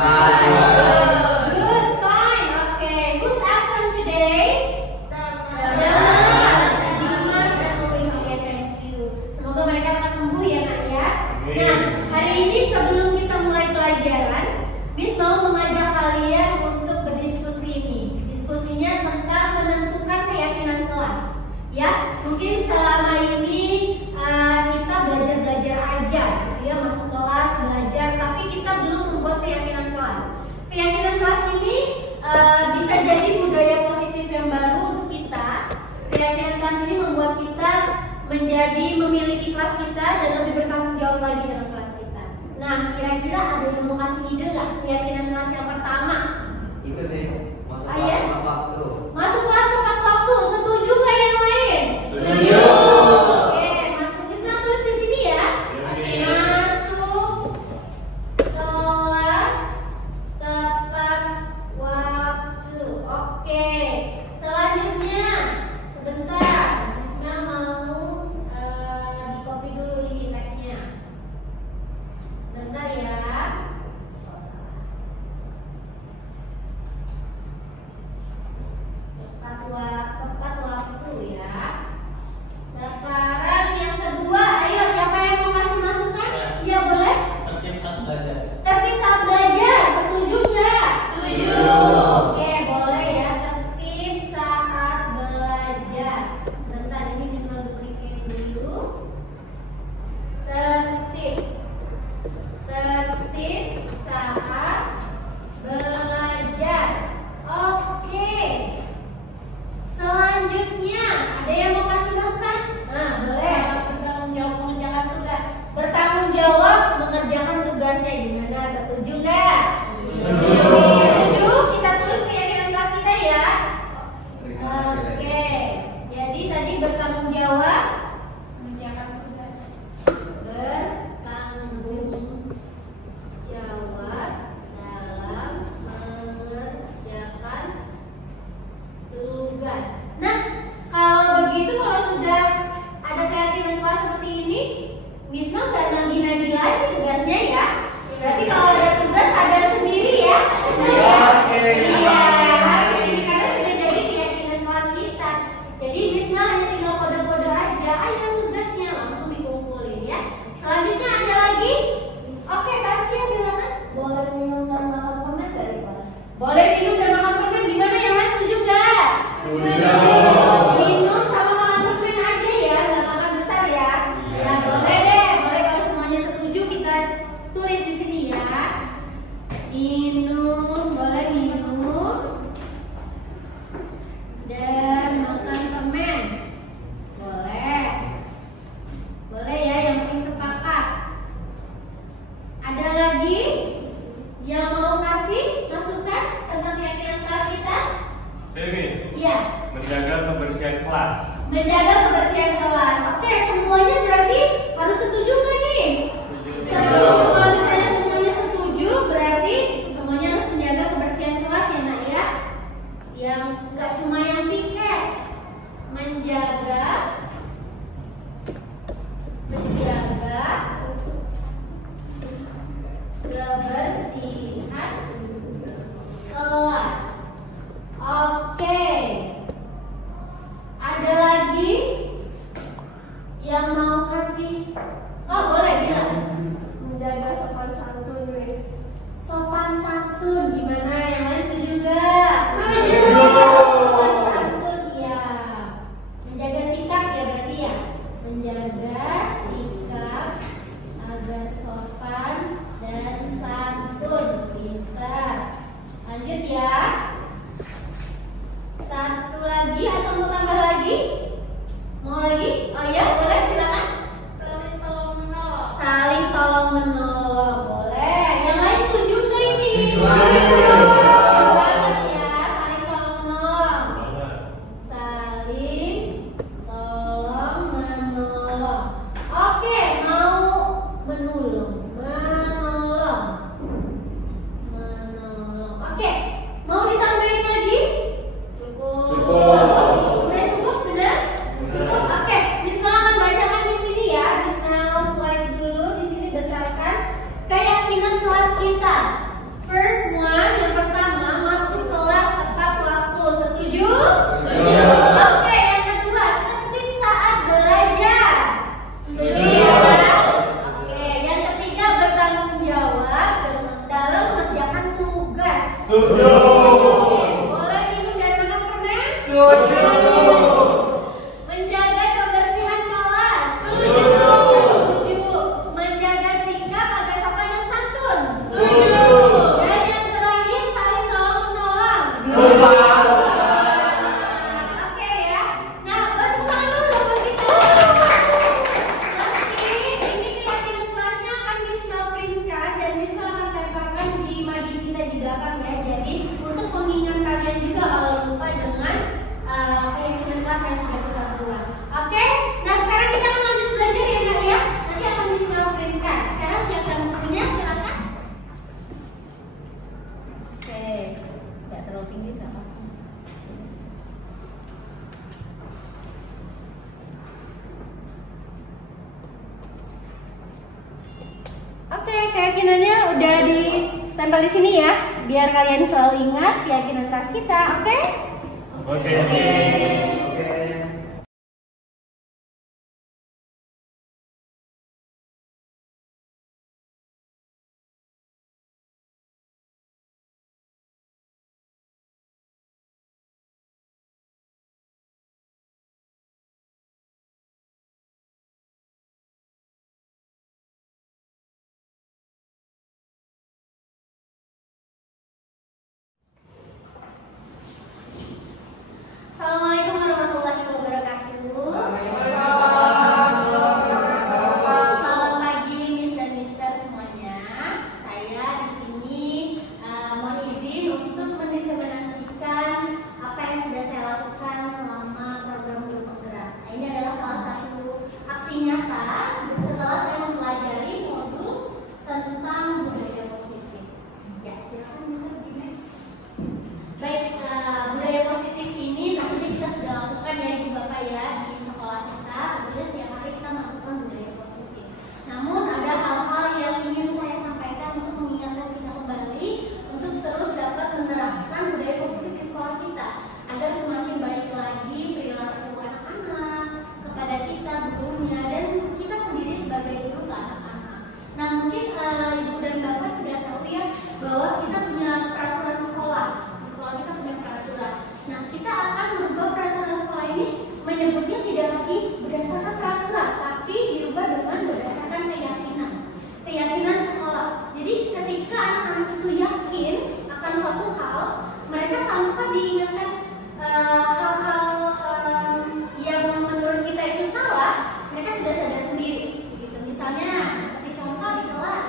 Good, fine. Okay. Who's absent today? Dimas dan Louis. Okay, thank you. Semoga mereka akan sembuh ya nak ya. Nah, hari ini sebelum kita mulai pelajaran, Miss mau mengajak kalian untuk berdiskusi nih. Diskusinya tentang menentukan keyakinan kelas. Ya, mungkin selama ini kita belajar aja, gitu ya, masuk kelas belajar, tapi kita belum membuat keyakinan kelas. Keyakinan kelas ini bisa jadi budaya positif yang baru untuk kita. Keyakinan kelas ini membuat kita menjadi memiliki kelas kita dan lebih bertanggung jawab lagi dengan kelas kita. Nah, kira-kira ada yang mau kasih ide nggak keyakinan kelas yang pertama? Itu sih, masuk kelas tepat waktu. Masuk kelas tepat waktu. Setuju nggak yang lain? Setuju. Oke, masuk. Bisa tulis di sini ya. Masuk kelas tepat waktu. Oke. Selanjutnya, sebentar. Misna mau di copy dulu ini teksnya. Sebentar ya. Oh, salah. Tepat waktu ya. Sekarang yang kedua, ayo siapa yang mau kasih masukan? Ya boleh. Tertib saat belajar. Tertib saat belajar, setuju nggak? Setuju. Oke, boleh ya. Tertib saat belajar. Sebentar, ini bisa duplicate dulu. Tertib saat belajar. Oke. Selanjutnya, ada yang mau kasih masukan? Nah, boleh. Bertanggung jawab mengerjakan tugas. Bertanggung jawab mengerjakan tugasnya. Gimana? Setuju nggak? Setuju? Kita tulis keyakinan kelas kita ya. Oke. Jadi tadi bertanggung jawab Mengerjakan tugas. bertanggung jawab dalam mengerjakan tugas. Nah, kalau begitu, kalau sudah ada keyakinan kelas seperti ini, Miss Mel nggak nagih-nagih lagi tugasnya ya. Berarti kalau ada tugas sadar sendiri ya. Iya, harus ini karena sudah jadi keyakinan kelas kita. Jadi Miss Mel hanya tinggal kode-kode aja. Ayo tugasnya langsung dikumpulin ya. Selanjutnya ada lagi. Oke, Tasya silakan. Boleh minum dan makan permen nggak di kelas? Boleh minum dan makan permen. Gimana yang lain setuju nggak? Minum sama makan permen aja ya, nggak makan besar ya. Ya boleh deh, boleh kalau semuanya setuju kita tulis di sini ya. Minum, boleh minum dan makan permen. Boleh. Boleh ya, yang penting sepakat. Ada lagi yang mau kasih masukan tentang keyakinan kelas kita? Miss, Iya. menjaga kebersihan kelas. Menjaga kebersihan kelas. Oke, semuanya berarti harus setuju nggak nih? Setuju. Kalau misalnya semuanya setuju, berarti semuanya harus menjaga kebersihan kelas ya nak ya. Yang nggak cuma yang piket, menjaga kebersihan kelas. Oke. Ada lagi yang mau kasih? Oh, boleh bilang. Menjaga sopan santun, Miss. Sopan santun gimana? Yang lain setuju nggak? Setuju. Sopan santun ya. Menjaga sikap ya berarti ya. Menjaga sikap agar sopan dan santun. Pintar. Lanjut ya. Satu lagi atau mau tambah lagi? Mau lagi? Oh ya, boleh silakan. Saling tolong menolong. Saling tolong menolong, boleh. Yang lain setuju nggak ini? Setuju. Banget ya, saling tolong menolong. Saling tolong menolong. Oke, mau menolong. Oke, mau ditambahin lagi? Cukup. Udah cukup, benar? Cukup. Oke, Miss Mel akan bacakan di sini ya. Miss Mel slide dulu di sini besarkan keyakinan kelas kita. First Setuju. Boleh minum dan makan permen? Setuju. Menjaga kebersihan kelas? Setuju. Setuju. Menjaga sikap agar sopan dan santun? Setuju. Dan yang terakhir, saling tolong menolong? Setuju. Oke ya. Nah, tepuk tangan dulu buat kita. Nanti ini keyakinan kelasnya akan Miss mau printkan dan Miss akan tempelkan di mading kita di belakang ya. Jadi untuk mengingat kalian juga kalau lupa dengan keyakinan kelas yang sudah kita buat. Oke. Nah sekarang kita akan lanjut belajar ya Nak ya. Nanti akan Miss mau printkan. Sekarang siapkan bukunya, silakan. Oke. Tidak terlalu tinggi tak apa. Oke, keyakinannya udah ditempel di sini ya, biar kalian selalu ingat keyakinan kelas kita, oke? Oke. Oke. Assalamualaikum warahmatullahi wabarakatuh. Selamat pagi Miss dan Mister semuanya. Saya di sini mohon izin untuk mendiseminasikan apa yang sudah saya lakukan selama program guru penggerak. Nah, ini adalah salah satu aksi nyata setelah saya mempelajari modul tentang budaya positif. Ya, silakan Mister next. Baik, budaya positif ini tentunya kita sudah lakukan ya Ibu Bapak ya di sekolah kita. Tentunya setiap hari kita melakukan budaya positif. Namun ada hal-hal yang ingin saya sampaikan untuk mengingatkan kita kembali untuk terus dapat menerapkan budaya positif di sekolah kita agar semakin baik lagi perilaku anak-anak kepada kita, gurunya, dan kita sendiri sebagai guru ke anak-anak. Nah mungkin Ibu dan Bapak sudah tahu ya bahwa kita punya peraturan sekolah. Sekolah kita punya peraturan. Nah, kita akan merubah peraturan sekolah ini menyebutnya tidak lagi berdasarkan peraturan, tapi dirubah dengan berdasarkan keyakinan sekolah. Jadi ketika anak-anak itu yakin akan suatu hal, mereka tanpa diingatkan hal-hal yang menurut kita itu salah, mereka sudah sadar sendiri. Gitu. Misalnya seperti contoh di kelas,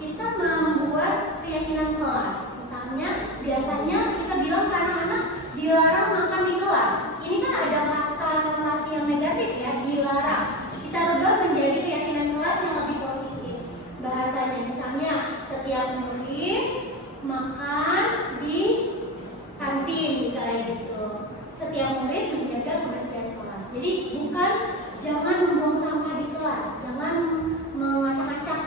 kita membuat keyakinan kelas. Misalnya biasanya kita bilang ke anak-anak dilarang makan di kelas. Ini kan ada kata konotasi yang negatif ya, dilarang. Kita rubah menjadi keyakinan kelas yang lebih positif. Bahasanya misalnya setiap murid makan di kantin misalnya gitu. Setiap murid menjaga kebersihan kelas. Jadi bukan jangan membuang sampah di kelas, jangan mengacak-acak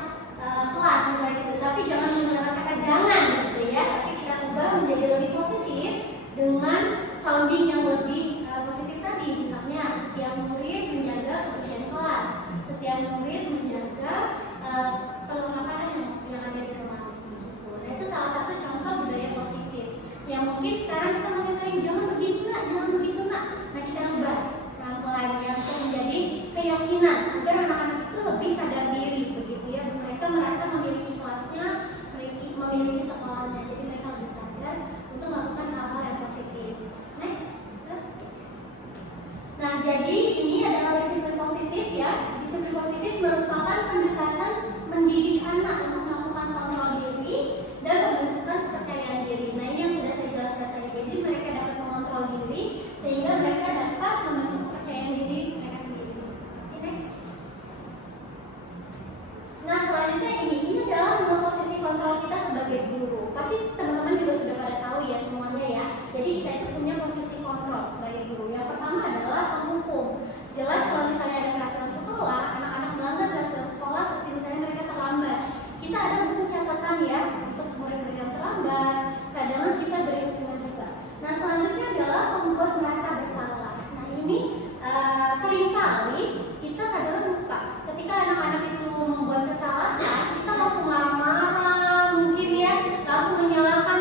kelas misalnya gitu. Tapi jangan menggunakan kata jangan gitu ya. Tapi kita ubah menjadi lebih positif dengan sounding yang lebih positif tadi. Misalnya setiap murid menjaga kebersihan kelas, setiap murid menjaga perlengkapan yang ada di kelas gitu. Nah itu salah satu contoh budaya positif yang mungkin sekarang kita masih sering jangan begitu nak, jangan begitu nak. Nah kita ubah pelan-pelan ya untuk menjadi keyakinan agar anak-anak itu lebih sadar diri begitu ya. Mereka merasa memiliki kelasnya, memiliki sekolahnya, jadi mereka lebih sadar untuk melakukan hal-hal yang positif. Next. Nah, jadi ini adalah disiplin positif ya. Disiplin positif merupakan pendekatan mendidik anak untuk melakukan kontrol diri dan membentukkan kepercayaan diri. Nah, ini yang sudah saya jelaskan tadi. Jadi mereka dapat mengontrol diri sehingga mereka dapat membentuk kepercayaan diri mereka sendiri. Next. Nah, selanjutnya ini adalah nomor posisi kontrol kita sebagai guru. Pasti teman-teman juga sudah pada tahu ya semuanya ya. Jadi kita itu punya posisi kontrol sebagai guru. Yang pertama adalah penghukum. Jelas kalau misalnya ada peraturan sekolah, anak-anak melanggar peraturan sekolah seperti misalnya mereka terlambat. Kita ada buku catatan ya untuk murid-murid yang terlambat. Kadang kita beri hukuman juga. Nah, selanjutnya adalah membuat merasa bersalah. Nah, ini seringkali kita kadang lupa. Ketika anak-anak itu membuat kesalahan, kita langsung marah-marah, mungkin ya, langsung menyalahkan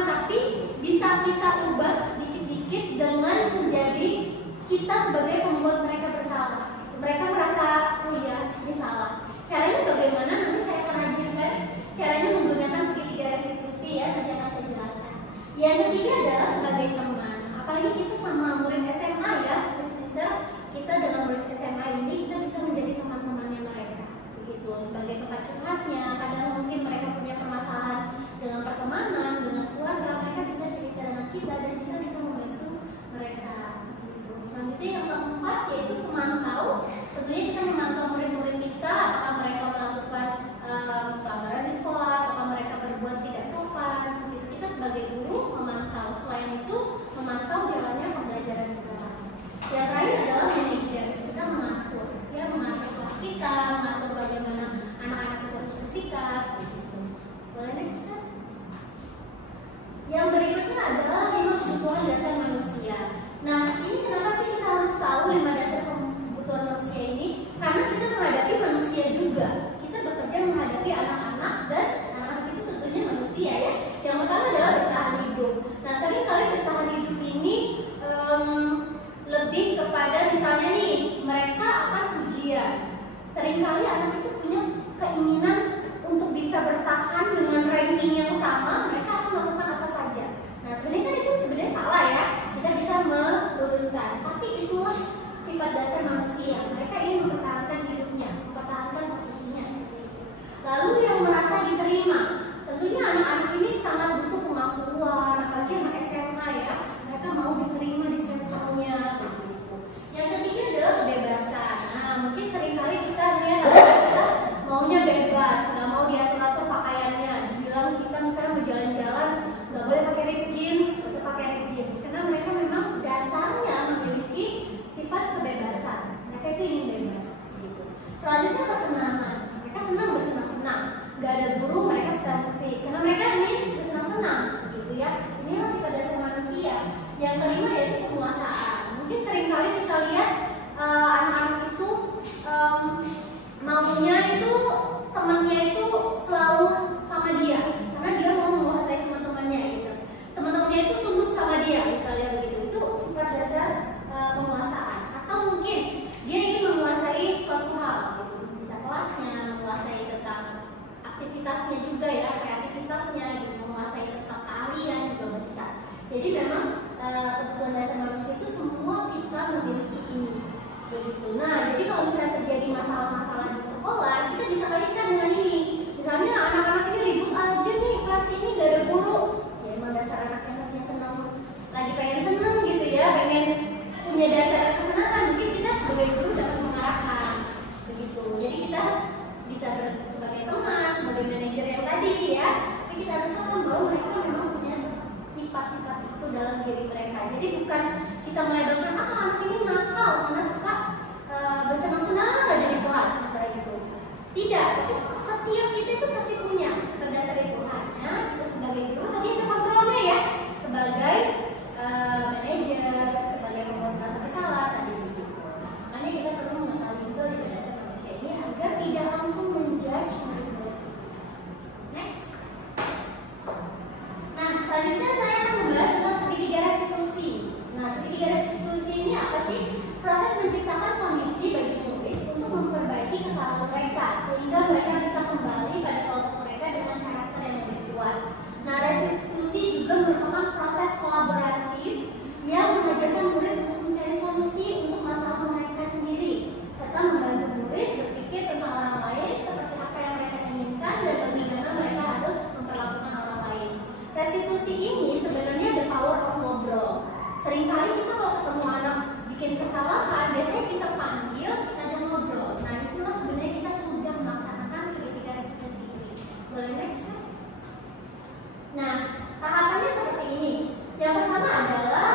ketiga adalah sebagai teman. Apalagi kita sama murid SMA ya, Mister, kita dengan murid SMA ini kita bisa menjadi teman-temannya mereka. Begitu, sebagai tempat curhatnya. Kadang mungkin mereka punya permasalahan dengan pertemanan, dengan keluarga, mereka bisa cerita dengan kita dan kita bisa membantu mereka. Begitu. Selanjutnya yang keempat yaitu memantau. Tentunya kita memantau murid-murid kita apakah mereka melakukan pelanggaran di sekolah, apakah mereka berbuat tidak sopan. Seperti itu kita sebagai guru memantau. Selain itu memantau jalannya pembelajaran di kelas. Yang terakhir adalah manajer. Kita mengatur, ya mengatur kelas kita, mengatur bagaimana anak-anak itu harus bersikap. Begitu. Boleh next? Yang berikutnya adalah 5 kebutuhan dasar manusia. Nah, ini kenapa sih kita harus tahu 5 dasar kebutuhan manusia ini? Karena kita menghadapi manusia juga. Kita bekerja menghadapi anak-anak dan anak-anak itu tentunya manusia ya. Yang pertama adalah bertahan hidup. Nah, seringkali bertahan hidup ini lebih kepada misalnya nih, mereka akan ujian. Seringkali anak itu punya keinginan untuk bisa bertahan dengan ranking yang sama, mereka akan melakukan apa saja. Nah, sebenarnya kan itu sebenarnya salah ya. Kita bisa meluruskan. Tapi itulah sifat dasar manusia. Mereka ingin mempertahankan hidupnya, mempertahankan posisinya seperti itu. Lalu yang merasa diterima. Tentunya anak-anak ini sangat butuh pengakuan, apalagi anak SMA ya. Mereka mau diterima di circle-nya begitu. Yang ketiga adalah kebebasan. Nah, mungkin seringkali kita lihat kita maunya bebas, nggak mau diatur-atur pakaiannya. Dibilang kita misalnya mau jalan-jalan, nggak boleh pakai ripped jeans, tetap pakai ripped jeans. Karena mereka memang dasarnya memiliki sifat kebebasan. Mereka itu ingin bebas. Gitu. Selanjutnya kesenangan. Mereka senang bersenang-senang. Nggak ada guru, mereka setel musik. Karena mereka ingin bersenang-senang. Gitu ya. Inilah sifat dasar manusia. Yang kelima yaitu penguasaan. Mungkin seringkali kita lihat anak-anak itu maunya itu temannya itu selalu sama dia karena dia mau menguasai teman-temannya gitu. Teman-temannya itu tunduk sama dia misalnya begitu. Itu sifat dasar penguasaan. Atau mungkin dia ingin menguasai suatu hal gitu. Bisa kelasnya, menguasai tentang aktivitasnya juga ya, kreativitasnya gitu, menguasai tentang keahlian juga bisa. Jadi memang kebutuhan dasar manusia itu semua kita memiliki ini. Begitu. Nah, jadi kalau misalnya terjadi masalah-masalah di sekolah, kita bisa kaitkan dengan ini. Misalnya anak-anak ini ribut aja nih, kelas ini gak ada guru. Ya emang dasar anak-anaknya senang, lagi pengen seneng gitu ya, pengen punya dasar kesenangan. Mungkin kita sebagai guru dapat mengarahkan. Begitu. Jadi kita bisa sebagai teman, sebagai manajer yang tadi ya. Tapi kita harus paham bahwa mereka memang punya sifat-sifat itu dalam diri mereka. Jadi bukan kita melabelkan anak ini nakal karena suka bersenang-senang nggak jadi kelas misalnya gitu. Tidak, tapi setiap kita itu pasti punya sifat dasar itu. Hanya kita sebagai guru tadi ada kontrolnya ya, sebagai manajer, sebagai pembuat rasa bersalah tadi begitu. Makanya kita perlu mengetahui juga sifat dasar manusia ini agar tidak langsung menjudge murid-murid. Next. Nah, selanjutnya saya akan membahas tentang segitiga restitusi. Nah, segitiga restitusi ini apa sih? Proses menciptakan kondisi bagi murid untuk memperbaiki kesalahan mereka sehingga mereka bisa kembali pada kelompok mereka dengan karakter yang lebih kuat. Nah, restitusi juga merupakan proses kolaboratif yang mengajarkan murid untuk mencari solusi untuk masalah mereka sendiri serta membantu murid berpikir tentang orang lain seperti apa yang mereka inginkan dan bagaimana mereka harus memperlakukan orang lain. Restitusi ini sebenarnya the power of ngobrol. Seringkali kita kalau ketemu anak bikin kesalahan, biasanya kita panggil, kita ajak ngobrol. Nah, itulah sebenarnya kita sudah melaksanakan segitiga restitusi ini. Boleh next? Nah, tahapannya seperti ini. Yang pertama adalah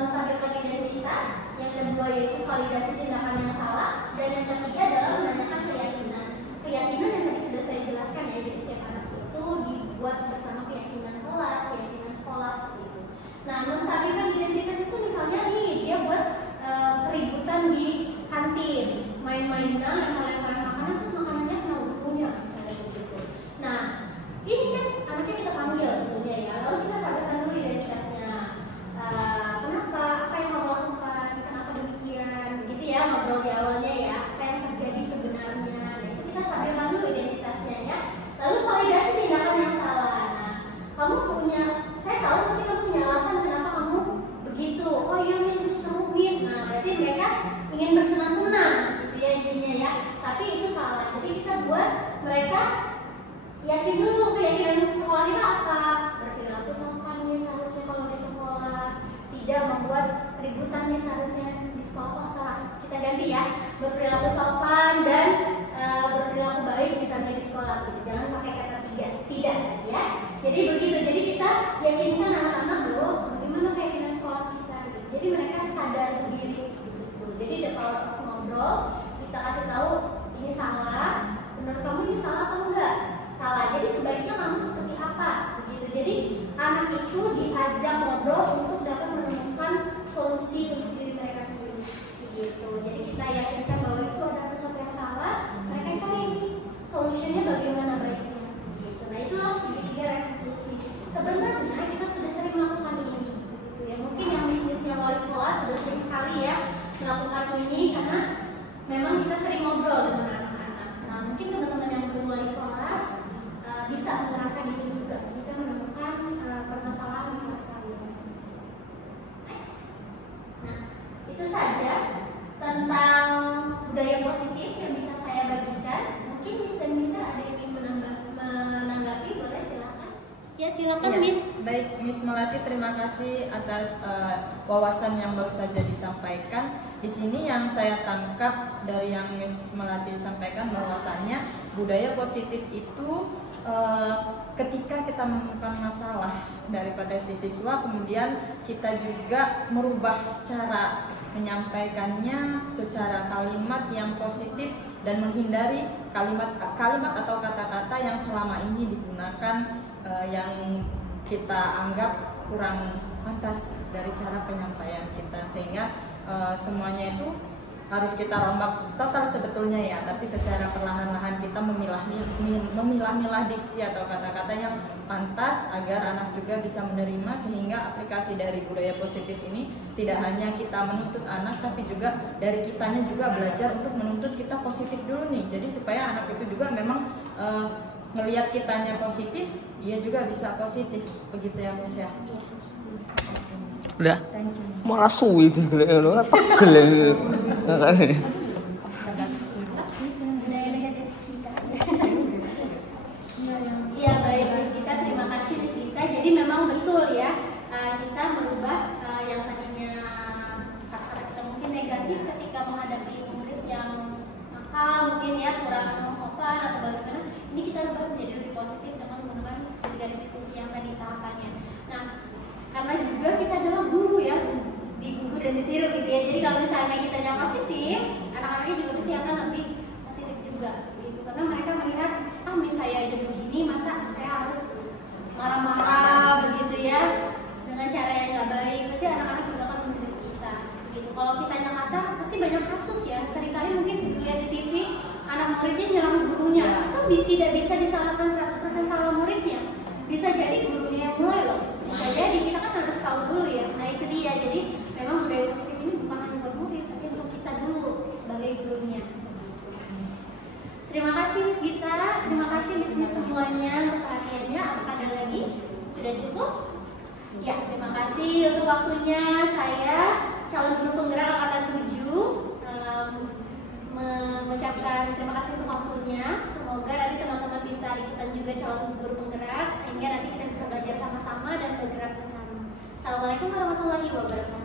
menstabilkan identitas, yang kedua yaitu validasi tindakan yang salah, dan yang ketiga adalah menanyakan keyakinan. Keyakinan yang tadi sudah saya jelaskan ya, jadi setiap anak itu dibuat bersama keyakinan kelas, keyakinan sekolah seperti itu. Nah, menstabilkan identitas itu misalnya nih, dia buat keributan di kantin, main-mainan, lempar-lemparan makanan, terus makanannya kena gurunya, misalnya begitu. Nah, ini kan anaknya kita panggil tentunya ya, lalu kita sampaikan dulu identitasnya. Kenapa? Apa yang kamu lakukan? Kenapa demikian? Begitu ya, ngobrol di awalnya ya, apa yang terjadi sebenarnya. Nah, itu kita sampaikan dulu identitasnya ya. Lalu validasi tindakan yang salah. Nah, Jadi begitu. Jadi kita yakinkan anak-anak loh, bagaimana keyakinan sekolah kita. Gitu. Jadi mereka sadar sendiri. Gitu. Jadi the power of ngobrol, kita kasih tahu ini salah. Menurut kamu ini salah apa enggak? Salah. Jadi sebaiknya kamu seperti apa? Begitu. Jadi anak itu diajak ngobrol untuk dapat menemukan solusi untuk diri mereka sendiri. Begitu. Jadi kita yakinkan bahwa itu ada sesuatu yang salah. Mereka cari ini solusinya bagaimana baiknya. Gitu. Nah itulah segitiga restitusi. Sebenarnya kita sudah sering melakukan ini. Gitu ya. Mungkin yang bisnisnya wali kelas sudah sering sekali ya melakukan ini karena memang kita sering ngobrol dengan anak-anak. Nah mungkin teman-teman yang belum wali kelas bisa menerapkan ini juga jika menemukan permasalahan di kelas kalian masing-masing. Nah itu saja tentang budaya positif yang bisa saya bagikan. Mungkin Miss dan Mister ada yang ingin menanggapi, boleh silakan. Ya silakan Ya, Miss. baik Miss Melati, terima kasih atas wawasan yang baru saja disampaikan. Di sini yang saya tangkap dari yang Miss Melati sampaikan bahwasannya budaya positif itu ketika kita menemukan masalah daripada si siswa, kemudian kita juga merubah cara menyampaikannya secara kalimat yang positif dan menghindari kalimat atau kata-kata yang selama ini digunakan yang kita anggap kurang pantas dari cara penyampaian kita, sehingga semuanya itu harus kita rombak total sebetulnya ya, tapi secara perlahan-lahan kita memilah-milah diksi atau kata-kata yang pantas agar anak juga bisa menerima, sehingga aplikasi dari budaya positif ini tidak hanya kita menuntut anak, tapi juga dari kitanya juga belajar untuk menuntut kita positif dulu nih. Jadi supaya anak itu juga memang ngelihat kitanya positif, dia juga bisa positif, begitu ya Mas ya. Udah. Thank you. Malah suwi itu lho, pegel. Iya baik Miss Gita, terima kasih Miss Gita. Jadi memang betul ya, kita merubah yang tadinya kata-kata kita mungkin negatif ketika menghadapi murid yang nakal, mungkin ya kurang sopan atau bagaimana. Ini kita rubah menjadi lebih positif dengan menggunakan segitiga restitusi yang tadi tahapannya. Nah, karena juga kita adalah guru ya, digugu dan ditiru gitu ya. Jadi kalau misalnya kitanya positif, anak-anaknya juga pasti akan lebih positif juga gitu. Karena mereka melihat, Miss saya aja begini, masa saya harus marah-marah begitu ya dengan cara yang nggak baik. Pasti anak-anak juga akan mendidik kita gitu. Kalau kitanya kasar, pasti banyak kasus ya. Seringkali mungkin lihat di TV anak muridnya nyerang gurunya, itu tidak bisa disalahkan 100% salah muridnya. Bisa jadi gurunya yang mulai loh. Bisa jadi kita kan harus tahu dulu ya. Nah itu dia. Jadi memang budaya positif ini bukan hanya buat murid, tapi untuk kita dulu sebagai gurunya. Terima kasih Miss Gita, terima kasih Miss semuanya untuk perhatiannya. Apakah ada lagi? Sudah cukup? Ya, terima kasih untuk waktunya. Saya calon guru penggerak angkatan 7 mengucapkan terima kasih untuk waktunya. Semoga nanti teman-teman bisa ikutan juga calon guru penggerak, sehingga nanti kita bisa belajar sama-sama dan bergerak bersama. Assalamualaikum warahmatullahi wabarakatuh.